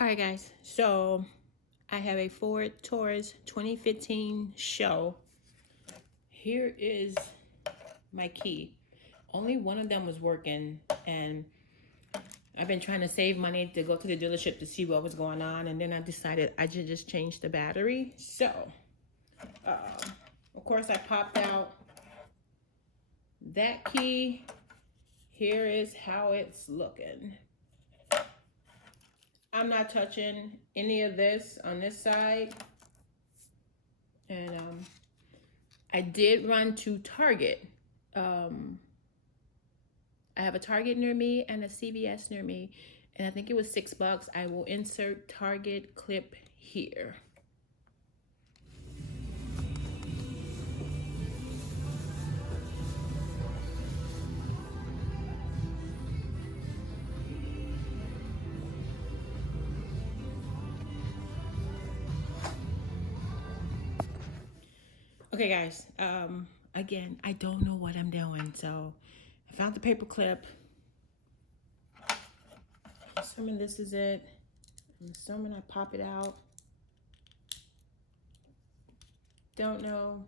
All right, guys. So I have a Ford Taurus 2015 show. Here is my key. Only one of them was working, and I've been trying to save money to go to the dealership to see what was going on, and then I decided I should just change the battery. So, uh, of course, I popped out that key. Here is how it's looking. I'm not touching any of this on this side. And I did run to Target. Um, I have a Target near me and a CVS near me. And I think it was $6. I will insert Target clip here. Okay, guys. Again, I don't know what I'm doing. So I found the paper clip. I'm assuming this is it. I'm assuming I pop it out. Don't know.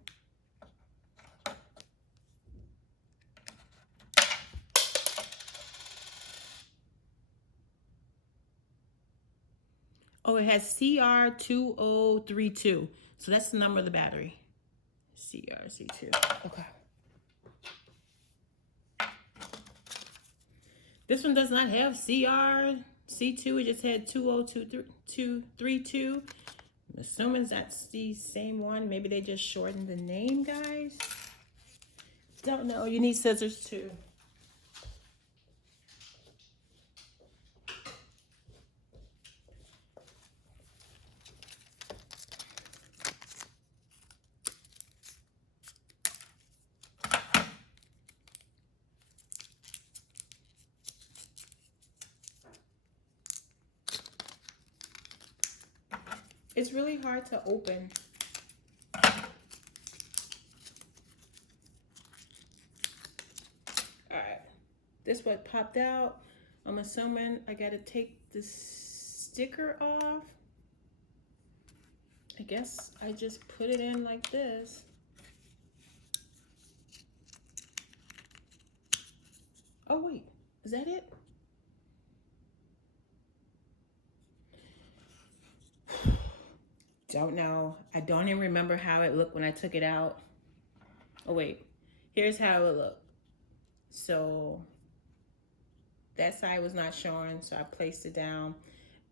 Oh, it has CR2032. So that's the number of the battery. CRC2. Okay. This one does not have CRC2. It just had 202232. I'm assuming that's the same one. Maybe they just shortened the name, guys. Don't know. You need scissors too. It's really hard to open. All right. This what popped out. I'm assuming I gotta take the sticker off. I guess I just put it in like this. Oh wait, is that it? Don't know. I don't even remember how it looked when I took it out. Oh wait, here's how it looked. So that side was not showing, so I placed it down.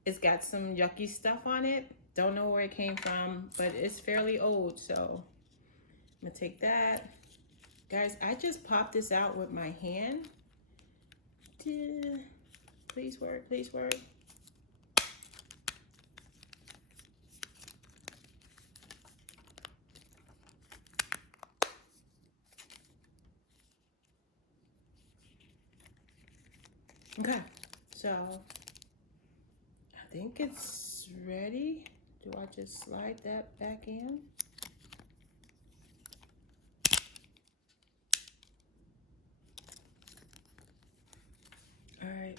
It's got some yucky stuff on it. Don't know where it came from, but it's fairly old, so I'm gonna take that. Guys, I just popped this out with my hand. Please work, please work. Okay, so I think it's ready. Do I just slide that back in? All right.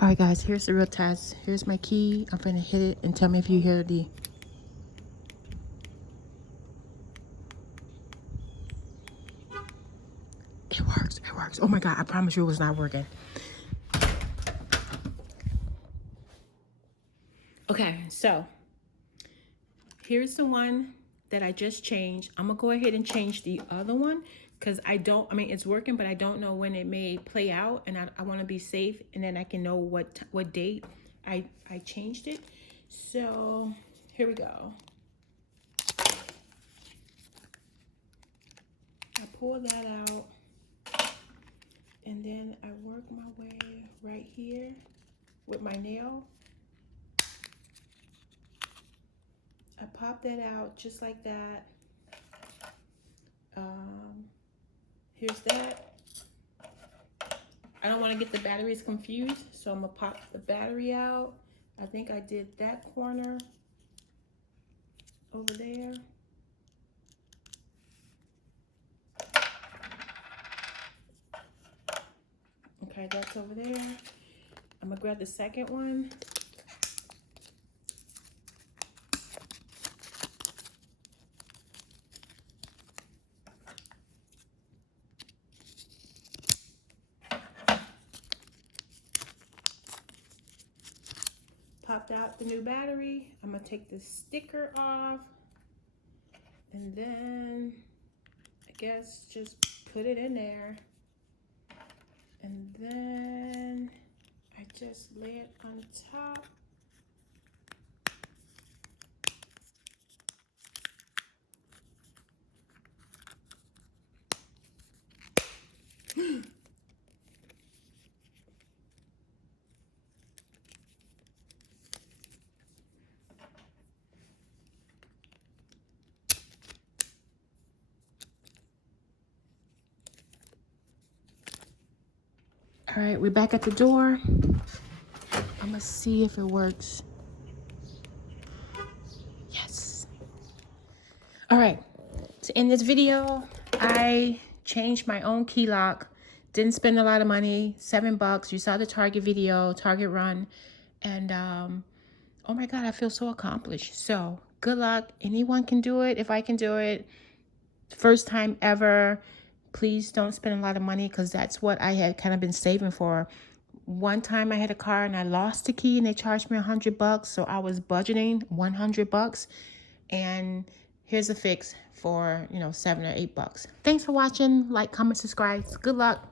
All right, guys, here's the real test. Here's my key. I'm gonna hit it and tell me if you hear the... It works, it works. Oh my God, I promise you it was not working. Okay, so here's the one that I just changed. I'm gonna go ahead and change the other one because I mean, it's working, but I don't know when it may play out, and I wanna be safe, and then I can know what date I changed it. So here we go. I pull that out, and then I work my way right here with my nail. I pop that out just like that. Here's that. I don't want to get the batteries confused, so I'm gonna pop the battery out. I think I did that corner over there. Okay, that's over there. I'm gonna grab the second one. popped out the new battery. I'm gonna take the sticker off, and then I guess just put it in there, and then I just lay it on top. All right, we're back at the door. I'm gonna see if it works. Yes. All right, to end this video, I changed my own key lock. Didn't spend a lot of money, $7. You saw the Target video, Target run. And oh my God, I feel so accomplished. So good luck. Anyone can do it. If I can do it, first time ever. Please don't spend a lot of money, because that's what I had kind of been saving for. One time I had a car and I lost the key and they charged me $100. So I was budgeting $100. And here's a fix for, $7 or $8. Thanks for watching. Like, comment, subscribe. Good luck.